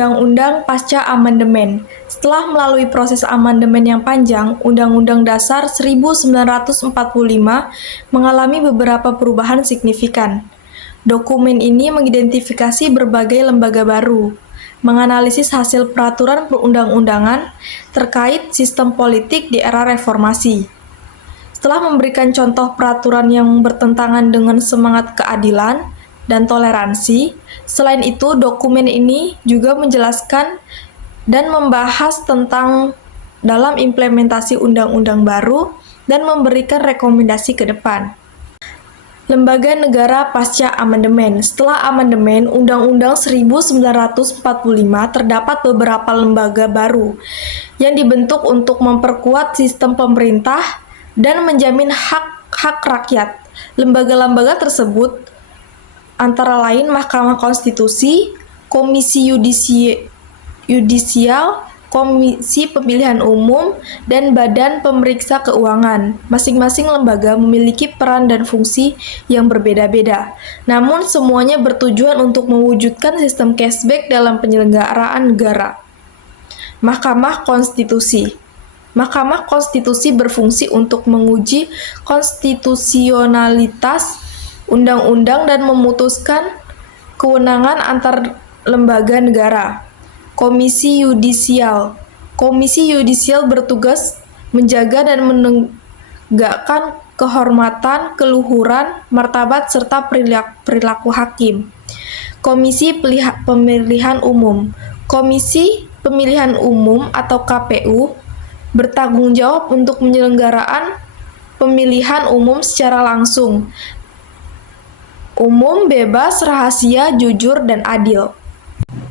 Undang-Undang pasca amandemen. Setelah melalui proses amandemen yang panjang, Undang-Undang Dasar 1945 mengalami beberapa perubahan signifikan. Dokumen ini mengidentifikasi berbagai lembaga baru, menganalisis hasil peraturan perundang-undangan terkait sistem politik di era reformasi. Setelah memberikan contoh peraturan yang bertentangan dengan semangat keadilan dan toleransi, selain itu dokumen ini juga menjelaskan dan membahas tentang dalam implementasi undang-undang baru dan memberikan rekomendasi ke depan. Lembaga negara pasca amandemen. Setelah amandemen Undang-Undang 1945 terdapat beberapa lembaga baru yang dibentuk untuk memperkuat sistem pemerintah dan menjamin hak-hak rakyat. Lembaga-lembaga tersebut antara lain Mahkamah Konstitusi, Komisi Yudisial, Komisi Pemilihan Umum, dan Badan Pemeriksa Keuangan. Masing-masing lembaga memiliki peran dan fungsi yang berbeda-beda, namun semuanya bertujuan untuk mewujudkan sistem cashback dalam penyelenggaraan negara. Mahkamah Konstitusi. Mahkamah Konstitusi berfungsi untuk menguji konstitusionalitas undang-undang dan memutuskan kewenangan antar lembaga negara. Komisi Yudisial. Komisi Yudisial bertugas menjaga dan menegakkan kehormatan, keluhuran, martabat, serta perilaku hakim. Komisi Pemilihan Umum. Komisi Pemilihan Umum atau KPU bertanggung jawab untuk penyelenggaraan pemilihan umum secara langsung, umum, bebas, rahasia, jujur, dan adil.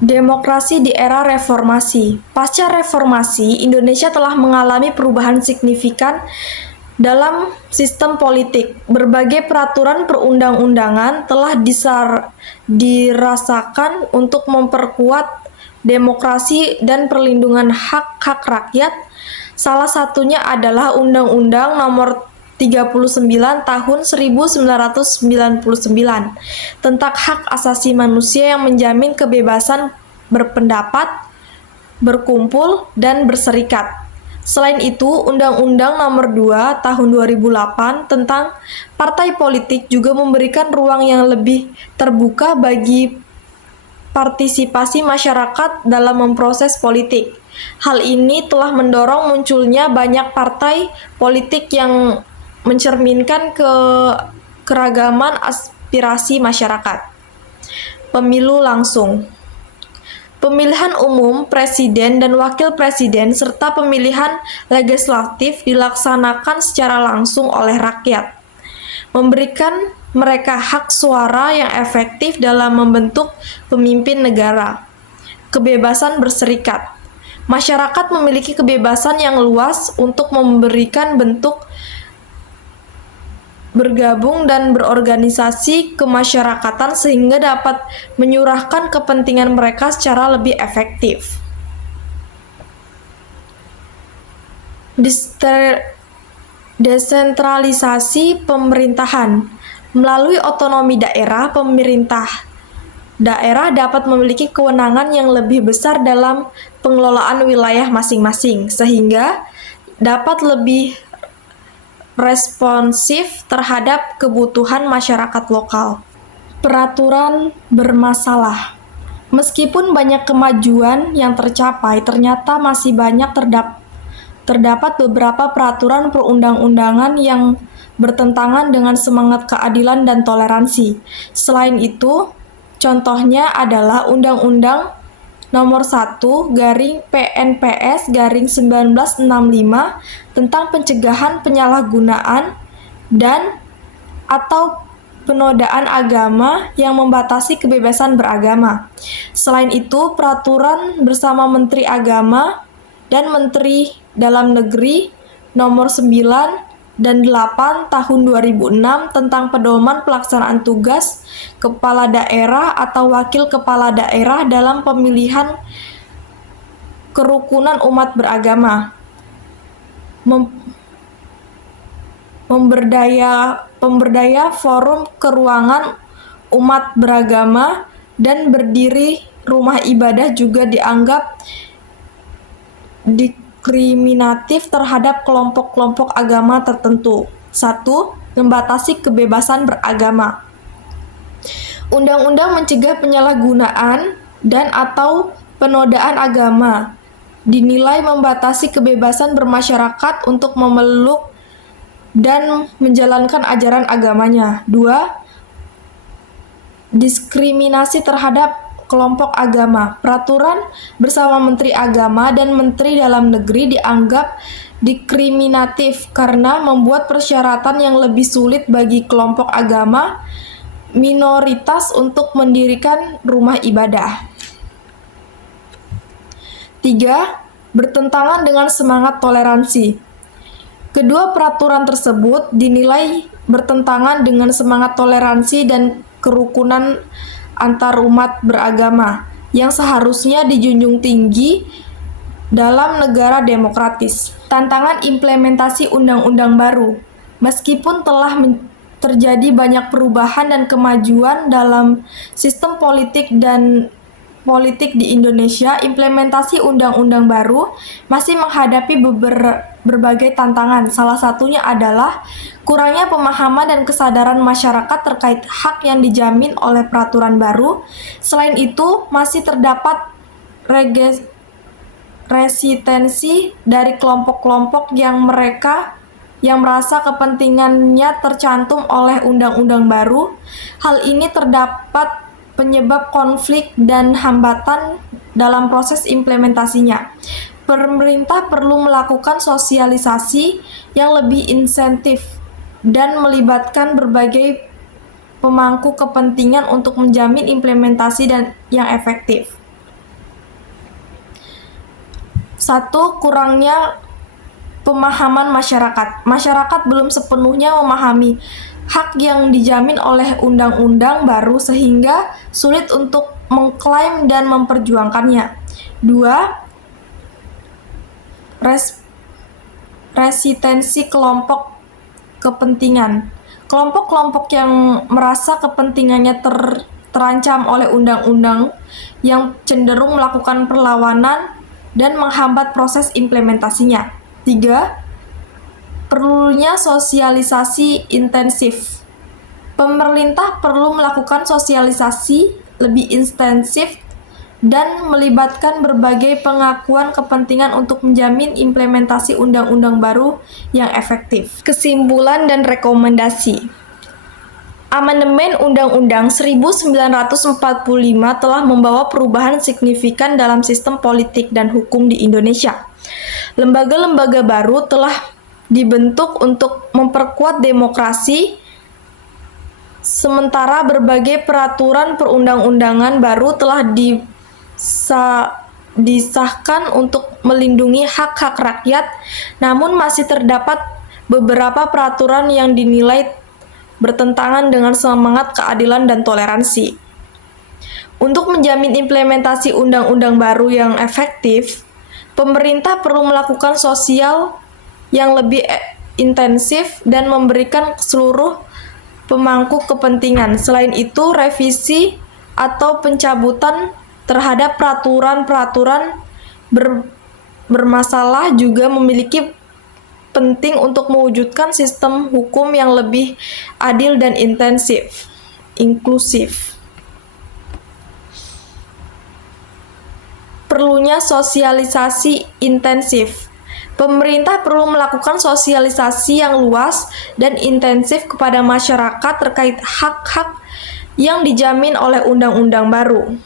Demokrasi di era reformasi. Pasca reformasi, Indonesia telah mengalami perubahan signifikan dalam sistem politik. Berbagai peraturan perundang-undangan telah dirasakan untuk memperkuat demokrasi dan perlindungan hak-hak rakyat. Salah satunya adalah Undang-Undang Nomor 39 Tahun 1999 tentang hak asasi manusia yang menjamin kebebasan berpendapat, berkumpul, dan berserikat. Selain itu, Undang-Undang Nomor 2 Tahun 2008 tentang partai politik juga memberikan ruang yang lebih terbuka bagi partisipasi masyarakat dalam memproses politik. Hal ini telah mendorong munculnya banyak partai politik yang mencerminkan keragaman aspirasi masyarakat. Pemilu langsung. Pemilihan umum, presiden dan wakil presiden serta pemilihan legislatif dilaksanakan secara langsung oleh rakyat, memberikan mereka hak suara yang efektif dalam membentuk pemimpin negara. Kebebasan berserikat. Masyarakat memiliki kebebasan yang luas untuk memberikan bentuk bergabung dan berorganisasi kemasyarakatan sehingga dapat menyuarakan kepentingan mereka secara lebih efektif. Desentralisasi pemerintahan. Melalui otonomi daerah, pemerintah daerah dapat memiliki kewenangan yang lebih besar dalam pengelolaan wilayah masing-masing, sehingga dapat lebih responsif terhadap kebutuhan masyarakat lokal. Peraturan bermasalah. Meskipun banyak kemajuan yang tercapai, ternyata masih banyak terdapat beberapa peraturan perundang-undangan yang bertentangan dengan semangat keadilan dan toleransi. Selain itu, contohnya adalah Undang-Undang Nomor 1/PNPS/1965 tentang pencegahan penyalahgunaan dan atau penodaan agama yang membatasi kebebasan beragama. Selain itu, peraturan bersama Menteri Agama dan Menteri Dalam Negeri Nomor 9 dan 8 Tahun 2006 tentang pedoman pelaksanaan tugas kepala daerah atau wakil kepala daerah dalam pemilihan kerukunan umat beragama, pemberdaya forum kerukunan umat beragama, dan berdiri rumah ibadah juga dianggap diskriminatif terhadap kelompok-kelompok agama tertentu. 1. Membatasi kebebasan beragama. Undang-undang mencegah penyalahgunaan dan atau penodaan agama dinilai membatasi kebebasan bermasyarakat untuk memeluk dan menjalankan ajaran agamanya. 2. Diskriminasi terhadap kelompok agama. Peraturan bersama Menteri Agama dan Menteri Dalam Negeri dianggap diskriminatif karena membuat persyaratan yang lebih sulit bagi kelompok agama minoritas untuk mendirikan rumah ibadah. 3. Bertentangan dengan semangat toleransi. Kedua peraturan tersebut dinilai bertentangan dengan semangat toleransi dan kerukunan antarumat beragama yang seharusnya dijunjung tinggi dalam negara demokratis. Tantangan implementasi undang-undang baru. Meskipun telah terjadi banyak perubahan dan kemajuan dalam sistem politik di Indonesia, implementasi undang-undang baru masih menghadapi berbagai tantangan. Salah satunya adalah kurangnya pemahaman dan kesadaran masyarakat terkait hak yang dijamin oleh peraturan baru. Selain itu, masih terdapat resistensi dari kelompok-kelompok yang merasa kepentingannya tercantum oleh undang-undang baru. Hal ini terdapat penyebab konflik dan hambatan dalam proses implementasinya. Pemerintah perlu melakukan sosialisasi yang lebih insentif dan melibatkan berbagai pemangku kepentingan untuk menjamin implementasi yang efektif. 1. Kurangnya pemahaman masyarakat. Masyarakat belum sepenuhnya memahami hak yang dijamin oleh undang-undang baru sehingga sulit untuk mengklaim dan memperjuangkannya. 2. Resistensi kelompok kepentingan. Kelompok-kelompok yang merasa kepentingannya terancam oleh undang-undang yang cenderung melakukan perlawanan dan menghambat proses implementasinya. 3. Perlunya sosialisasi intensif. Pemerintah perlu melakukan sosialisasi lebih intensif dan melibatkan berbagai pengakuan kepentingan untuk menjamin implementasi undang-undang baru yang efektif. Kesimpulan dan rekomendasi. Amandemen Undang-Undang 1945 telah membawa perubahan signifikan dalam sistem politik dan hukum di Indonesia. Lembaga-lembaga baru telah dibentuk untuk memperkuat demokrasi, sementara berbagai peraturan perundang-undangan baru telah disahkan untuk melindungi hak-hak rakyat, namun masih terdapat beberapa peraturan yang dinilai bertentangan dengan semangat keadilan dan toleransi. Untuk menjamin implementasi undang-undang baru yang efektif, pemerintah perlu melakukan sosial yang lebih intensif dan memberikan seluruh pemangku kepentingan. Selain itu, revisi atau pencabutan terhadap peraturan-peraturan bermasalah juga memiliki penting untuk mewujudkan sistem hukum yang lebih adil dan inklusif. Perlunya sosialisasi intensif. Pemerintah perlu melakukan sosialisasi yang luas dan intensif kepada masyarakat terkait hak-hak yang dijamin oleh undang-undang baru.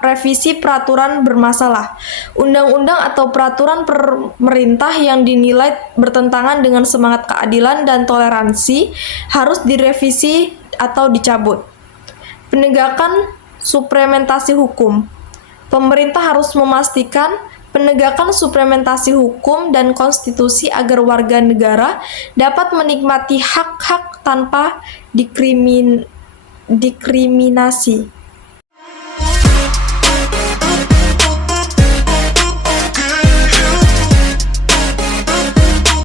Revisi peraturan bermasalah. Undang-undang atau peraturan pemerintah yang dinilai bertentangan dengan semangat keadilan dan toleransi harus direvisi atau dicabut. Penegakan supremasi hukum. Pemerintah harus memastikan penegakan supremasi hukum dan konstitusi agar warga negara dapat menikmati hak-hak tanpa diskriminasi.